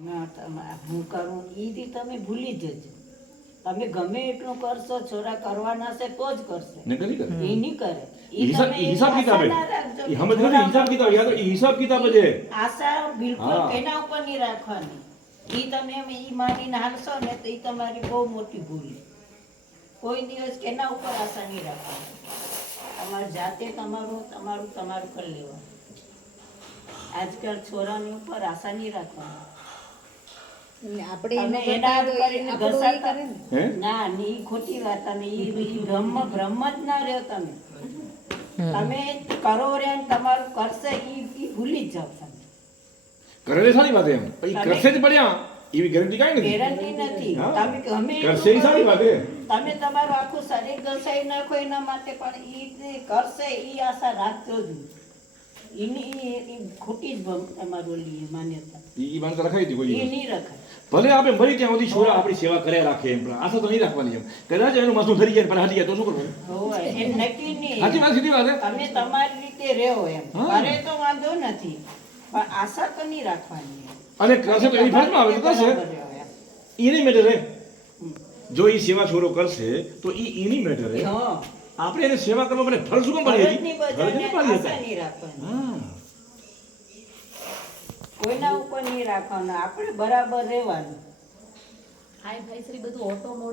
હું કરું એ તમે ભૂલી જજો. તમે ગમે એટલું કરશો છોરા કરવાના છે તો જ કરશે. એ નહીં કરે. હિસાબ કિતાબ આશા ના રાખજો એ સમજ નથી હિસાબ કિતાબ. યાદ રાખો, હિસાબ કિતાબ છે આશા બિલકુલ એના ઉપર નહીં રાખવાની. ઈ તમે એમ ઈ માનીને હાલશો ને તો ઈ તમારી બહુ મોટી ભૂલ. કોઈ દિવસ કેના ઉપર આશા નહીં રાખવાની. તમારે જાતે તમારું તમારું તમારું કરી લેવાનું. આજકાલ છોરાની ઉપર આશા નહીં રાખવાની. આપણે તમે એના કરીને ઘસાતા- હે? ના ની ખોટી વાત તમે ઈ ઈ ભ્રમ ભ્રમ જ ના રહ્યો તમે. તમે કરો રે તમારું કરશે ઈ ઈ ભૂલી જ જાવ તમે. કરે તો સારી વાત એમ? પણ કરશે જ પડ્યા. એવી ગેરંટી કાંઈ નથી. ગેરંટી નથી. તમે અમે કરશે ઈ સારી વાત તમે તમારું આખું શરીર ઘસાઈ નાખો એના માટે પણ ઈ કરશે ઈ આશા રાખજો જ. ખોટી જ ભમ- તમારું ઓલી માન્યતા ઈ ઈ માનતા રખાઈ હતી કોઈ નહીં રખાય. ભલે આપણે મરી ત્યાં સુધી છોરા આપણી સેવા કર્યા રાખે એમ પણ આશા તો નહીં રાખવાની એમ. કદાચ એનું માથું ધરી જાય પણ હાલી જાય તો શું કરવું હોવે, નક્કી નહીં. સાચી વાત સીધી વાત તમે તમારી રીતે રહેવો એમ. હા. તો વાંધો નથી પણ આશા તો નહીં રાખવાની અને કરશે તો એની ફરજમાં આવે તો કરશે. રહો. એની મેટર હે. જો એ સેવા છોરો કરશે તો એ એની મેટર હે. હા. આપણે એને સેવા કરવા માટે ફરજ શું પાડી હા. કોઈના ઉપર નહીં રાખવાનું. આપણે બરાબર રહેવાનું. હાય ભાઈ શ્રી બધું ઓટો